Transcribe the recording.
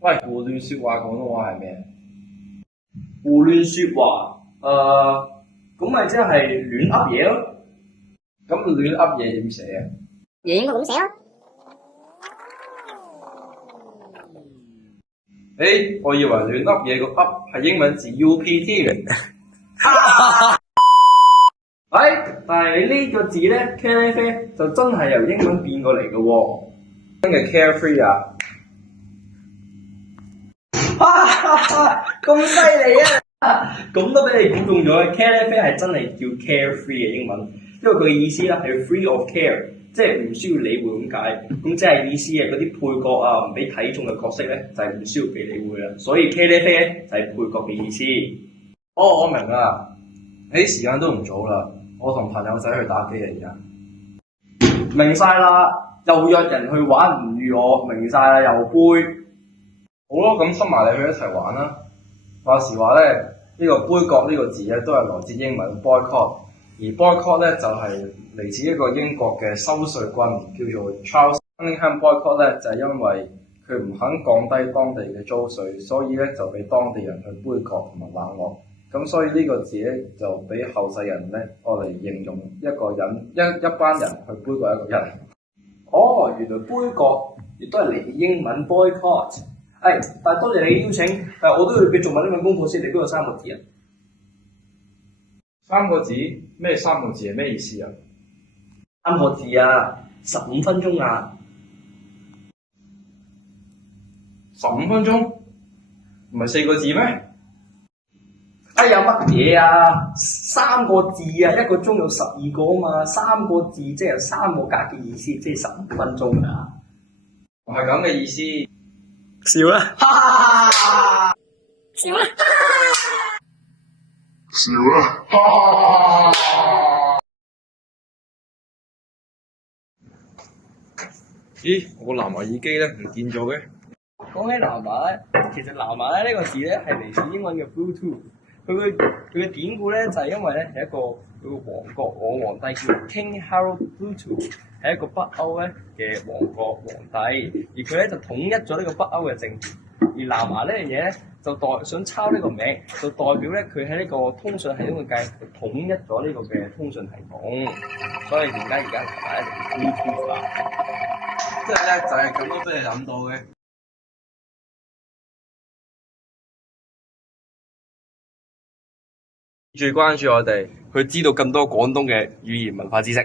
喂，胡亂説話廣東話係咩？胡亂説話，咁咪即係亂噏嘢咯。咁亂噏嘢點寫啊？亂我咁寫咯。我以為亂噏嘢個噏係英文字 UP 添。但係你呢個字咧，茄喱啡就真係由英文變過嚟嘅喎。真嘅 carefree 啊！咁犀利啊！咁都俾你估中咗，茄喱啡係真係叫 carefree 嘅英文，因為佢嘅意思咧係 free of care，即係唔需要理會咁解。咁即係意思係嗰啲配角啊，唔俾睇中嘅角色咧，就係唔需要俾理會啦。所以茄喱啡咧就係配角嘅意思。哦，我明啦。時間都唔早啦，我同朋友仔去打機啊！而家明晒啦，又約人去玩唔預我，明晒啦又杯。好咯，咁塞埋你去一齊玩啦。話時話咧，呢個杯葛呢個字咧都係來自英文 boycott， 而 boycott 咧就係嚟自一個英國嘅收稅軍，叫做 Charles Cunningham boycott 咧，就係因為佢唔肯降低當地嘅租稅，所以咧就俾當地人去杯葛同埋冷落。咁所以呢個字咧就俾後世人咧愛嚟形容一個人一班人去杯葛一個人。哦，原來杯葛亦都係嚟自英文 boycott。但係多謝你嘅邀請，但係我都要繼續問呢份功課先。你邊個三個字啊？三個字？咩三個字係咩意思啊？三個字啊，15分鐘啊15分鐘？唔係4個字咩？乜嘢啊？3個字啊，一個鐘有12個啊嘛，3個字即係3個格嘅意思，即係15分鐘啊。唔係咁嘅意思。笑啦！笑啦！笑啦！咦，我個藍牙耳機咧唔見咗嘅。講起藍牙咧，其實藍牙咧呢個字咧係嚟自英文嘅 Bluetooth。佢嘅典故咧就係因為咧係一個佢個王國皇帝叫 King Harold Bluetooth，係一個北歐咧嘅王國皇帝，而佢咧就統一咗呢個北歐嘅政權。而藍牙呢樣嘢咧就想抄呢個名，就代表咧佢喺呢個通訊系統嘅界統一咗呢個嘅通訊系統，所以而家藍牙一定叫 Bluetooth 啦。即係咧就係咁都俾你諗到嘅。記住關注我哋，去知道更多廣東嘅語言文化知識。